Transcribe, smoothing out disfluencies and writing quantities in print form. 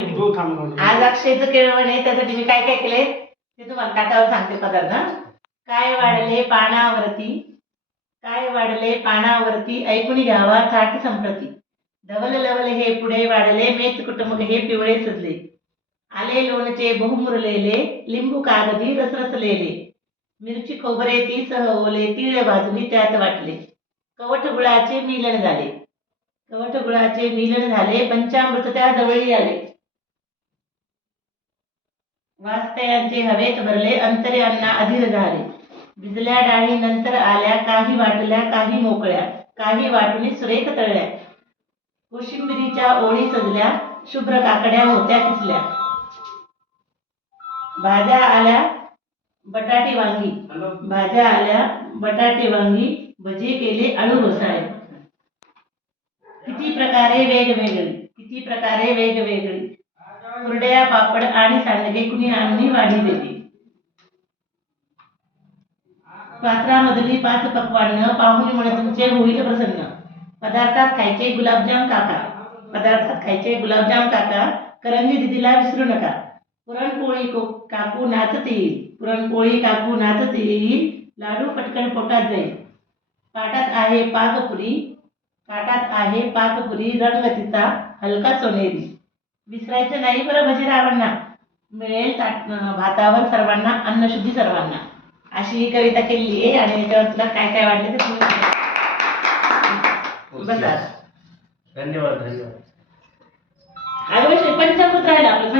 आज अक्षयचं केळवण आहे, त्यासाठी मी काय काय केलंय ते तुम्हाला ताटावर सांगते पदार्थ. काय वाढले पानावरती, काय वाढले पानावरती, ऐकून घ्यावा थाट संप्रती. धवल लवल हे पुढे वाढले, मेच कुटुंब हे पिवळे सजले. आले लोणचे बहुमुरलेले, लिंबू कागदी रसरसलेले. मिरची खोबरे ती सह ओले, तीळ भाजली त्यात वाटले. कवठ गुळाचे मिलन झाले, कवठ गुळाचे मिलन झाले, पंचामृत त्या जवळी आले. वाजतयांचे हवेत भरले, अंतरे अन्ना अधीर झाले. भिजल्या डाळी नंतर आल्या, काही वाटल्या काही मोकळ्या, काही वाटुनी सुरेख तळल्या. कोशिंबिरीच्या ओळी सजल्या, शुभ्र काकड्या होत्या किसल्या. भाज्या आल्या बटाटे वांगी, भाज्या आल्या बटाटे वांगी, भजे केले आळू घोसाळे. किती प्रकारे वेगवेगळी, किती प्रकारे वेगवेगळी. कुरड्या पापड आणि सांडगे कुणी आणली वाढी देते. पात्रामधली 5 पक्वान्न पाहुणे म्हणे तुमचे होईल प्रसन्न. पदार्थात खायचे गुलाबजाम काका, पदार्थात खायचे गुलाबजाम काका, करंजी दिदीला विसरू नका. पुरणपोळी काकू नाचत येईल, पुरणपोळी काकू नाचत येईल, लाडू पटकन पोटात जाईल. पाटात आहे पाकपुरी, ताटात आहे पाकपुरी, रंग तिचा हलका सोनेरी. विसरायचं नाही बरं भजीरावांना, मिळेल भातावर सर्वांना अन्नशुद्धी सर्वांना. अशी ही कविता केलेली आहे आणि याच्यावर तुला काय काय वाटलं ते तुम्ही बसा. धन्यवाद धन्यवाद. अगं पंचामृत राहिलं आपलं.